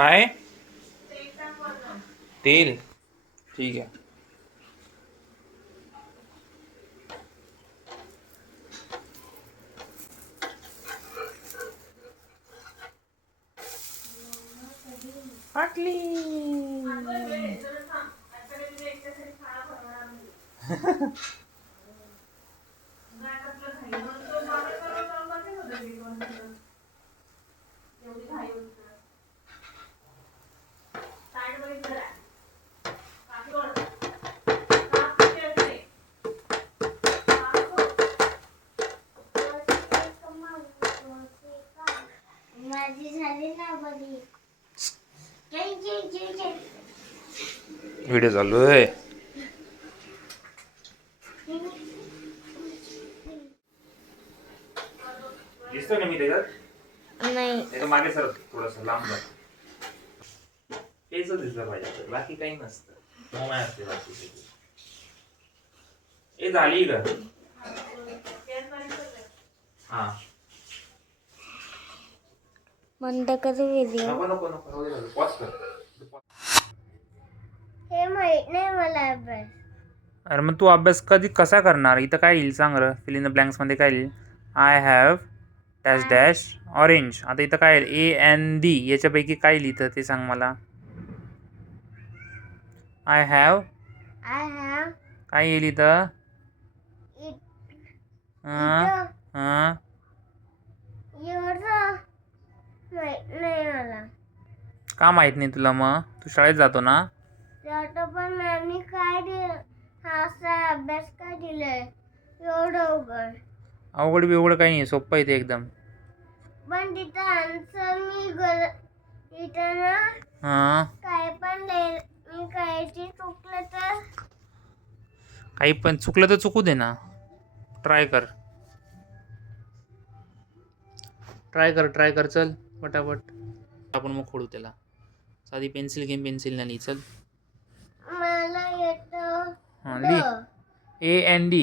काय तेल? ठीक आहे. फाटली. व्हिडिओ चालू आहे. दिसतो ना मी त्याच्यात? नाही, मागे सर थोडस लांब जा. हेच दिसलं पाहिजे, बाकी काही नसतं. मोबाईल असते बाकी. हे झाली का? हा बंद करू व्हिडिओ. नको नको नको, पॉज कर. हे माहित नाही मला अभ्यास. अरे मग तू अभ्यास कसा करणार? इथं काय येईल सांग र. फिल इन द ब्लँक्स मध्ये काय येईल? I have dash dash orange. आता इथं काय येईल? AND. याच्यापैकी काय लिहितं ते सांग मला. आय हॅव काय येईल इथं? माहित नाही मला. का माहित नाही तुला? मग तू शाळेत जातो ना. पण मॅमनी काय दिलं? हा असा अभ्यास काय दिलाय एवढं अवघड? अवघड बिवघड काही नाही, सोपं आहे ते एकदम. पण तिथं आन्सर इथं ना काय पण मी कायची चुकलं तर? काही पण चुकलं तर चुकू दे ना. ट्राय कर चल पटापट. आपण मग खोडू त्याला. साधी पेन्सिल घेऊन पेन्सिल नाही. चल मला येतं. लिह AND.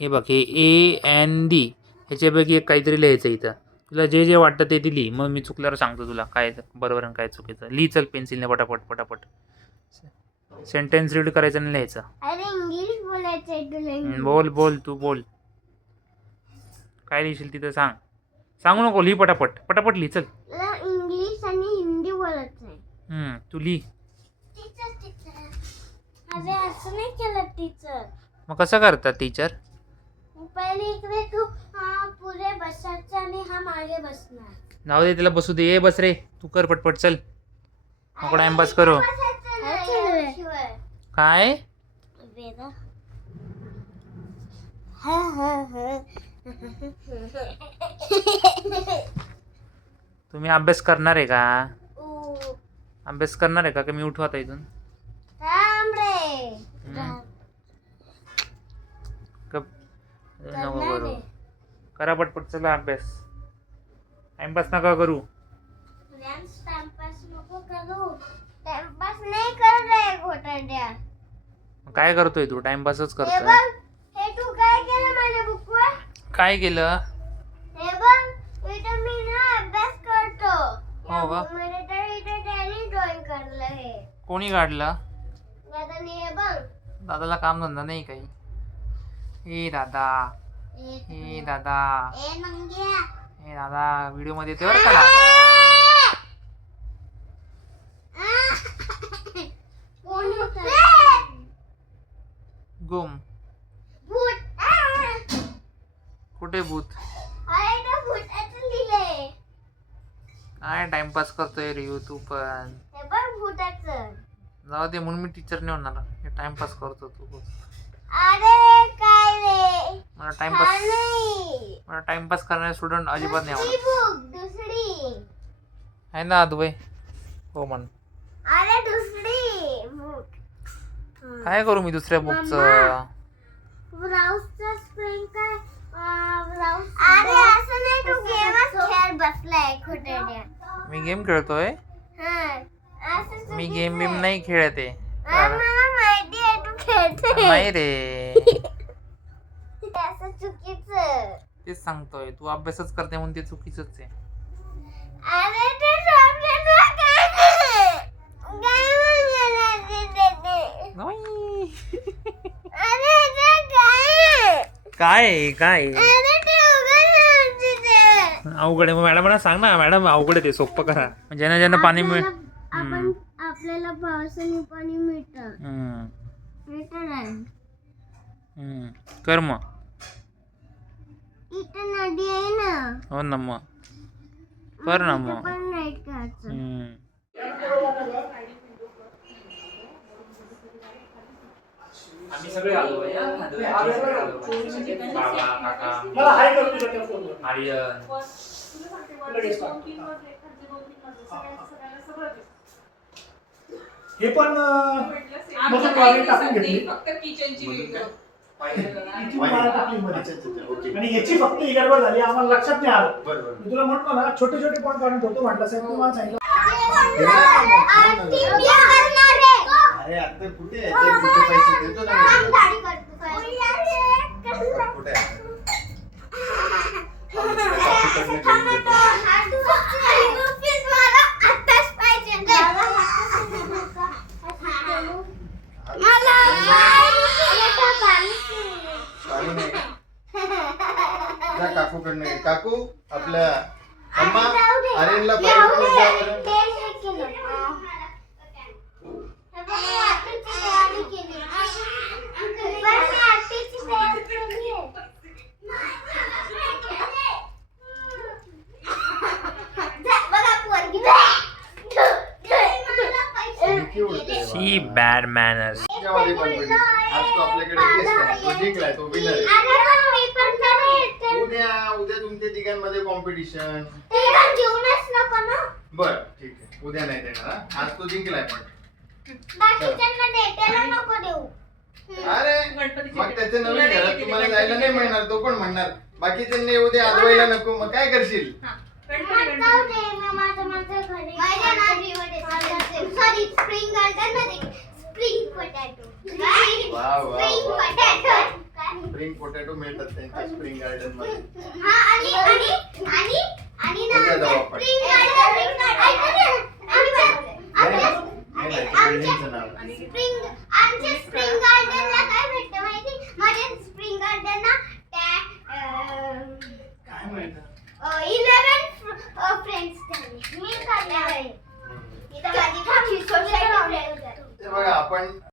हे बघ, हे AND ह्याच्यापैकी एक काहीतरी लिहायचं इथं. तुला जे जे वाटतं ते लिही. मग मी चुकल्यावर सांगतो तुला काय बरोबर आणि काय चुकीचं. लिह चल पेन्सिलने पटापट. सेंटेन्स रीड करायचं आणि लिहायचं. अरे इंग्लिश बोलायचंय तुला. बोल तू बोल. काय लिहिशील तिथं सांगू नको. लिही पटापट लिही चल. इंग्लिश आणि हिंदी बोलायचंय. तू लिही. अरे असं नाही केलं टीचर. मग कसं करतात टीचर? पहिले इकडे तू पुढे बसायचं आणि हा मागे बसणार. जाऊ दे त्याला बसू दे. बस रे तू कर पटपट चल. नको टाइमपास करू. काय तुम्ही अभ्यास करणार आहे का? अभ्यास करणार आहे का? मी उठू आता इथून? नको करू. करा पटपट चला अभ्यास. टाइमपास नका करू. टाइमपास नाही करत आहे घोटाळ्या. काय करतोय तू? टाइमपासच हे करतोय. बघ, हे तू काय केलं माझ्या बुकवर? काय केलं? हे बघ, इथं मी ना अभ्यास करतो. हो का? मध्ये तर इथं त्याने ड्रॉइंग काढलं. हे कोणी काढलं? दादाने. हे बघ, दादाला काम धंदा नाही काही? ए दादा व्हिडिओ मध्ये येते बरं का दादा. गुम. कुठे भूत? काय टाइमपास करतोय रे तू पण? जाऊ दे म्हणून मी टीचर नाही होणार. हे टाइमपास करतो तू. अरे काय रे? मला टाइमपास करणारे स्टुडंट अजिबात नाही आवडत. दुसरी आहे ना दुबई? हो म्हण. अरे दुसरी बुक. काय करू मी दुसऱ्या बुकचं? ब्राउजचा स्प्रिंग काय? अरे असं नाही, तू गेमच खेळ बसलाय खोटड्या. मी गेम खेळतोय? मी गेम नाही खेळत आहे. मला माहिती आहे तू खेळते. नाही रे. असं चुकीचं. तेच सांगतोय. तू अभ्यासच करते म्हणून ते चुकीचंच आहे. अरे ते समजेल काय? काय आहे, काय आहे? अरे ते उगाच तिथे. अवघड आहे. मग मॅडमांना सांग ना, मॅडम अवघड आहे ते, सोपं करा. ज्यांना ज्यांना पाणी मिळ आपल्याला पावसाने पाणी मिळतं. मिळतं नाही. कर मग. इथं नदी आहे ना. हो ना मग कर ना इथं मग. पण नाही करायचं. आम्ही सगळे आलो बाबा काका मला हाय कर तुझ्या त्या फोनवर. आर्यन. हे पण मधून वाली टाकून घेतली. फक्त किचनची व्हिडिओ इथून वाली टाकली मध्ये. आणि याची फक्त ही गडबड झाली, आम्हाला लक्षात नाही आलं. मी तुला म्हटलं ना, छोटे छोटे पॉईंट काढून ठेवतो म्हटलं, साहेब तुम्हाला सांगितलं. आरती मी करणार आहे. अरे आता कुठे आहे? तर कुठे पैसे देतो ना मी. गाडी करतो काय? कुठे आहे? पाणी नाही का? जा काकूकडनं घे. काकू आपल्या अम्मा आर्यनला पाणी द्या बरं. किती उडते शी बॅड मॅनर्स. त्यामध्ये competition. आज तो आपल्याकडे guest आहे. तो जिंकलाय, तो winner आहे. उद्या तुमच्या तिघांमध्ये कॉम्पिटिशन. घेऊनच नको ना. बर ठीक आहे, उद्या नाही देणार हा. आज तो जिंकलाय पण. बाकीच्यांना देताना नको देऊ. अरे मग त्याच्या नवीन घरात तुम्हाला जायला नाही मिळणार, तो पण म्हणणार बाकीच्यांनी उद्या आजवायला नको, मग काय करशील? Sorry spring garden spring potato. वा वा स्प्रिंग वा. पोटॅटो. स्प्रिंग पोटॅटो मिळतात त्यांच्या स्प्रिंग गार्डन मध्ये. हा आणि आणि आणि आणि ना उद्या जाऊ आपण. स्प्रिंग गार्डन नाही, नाही, ते buildingचं नाव आहे. स्प्रिंग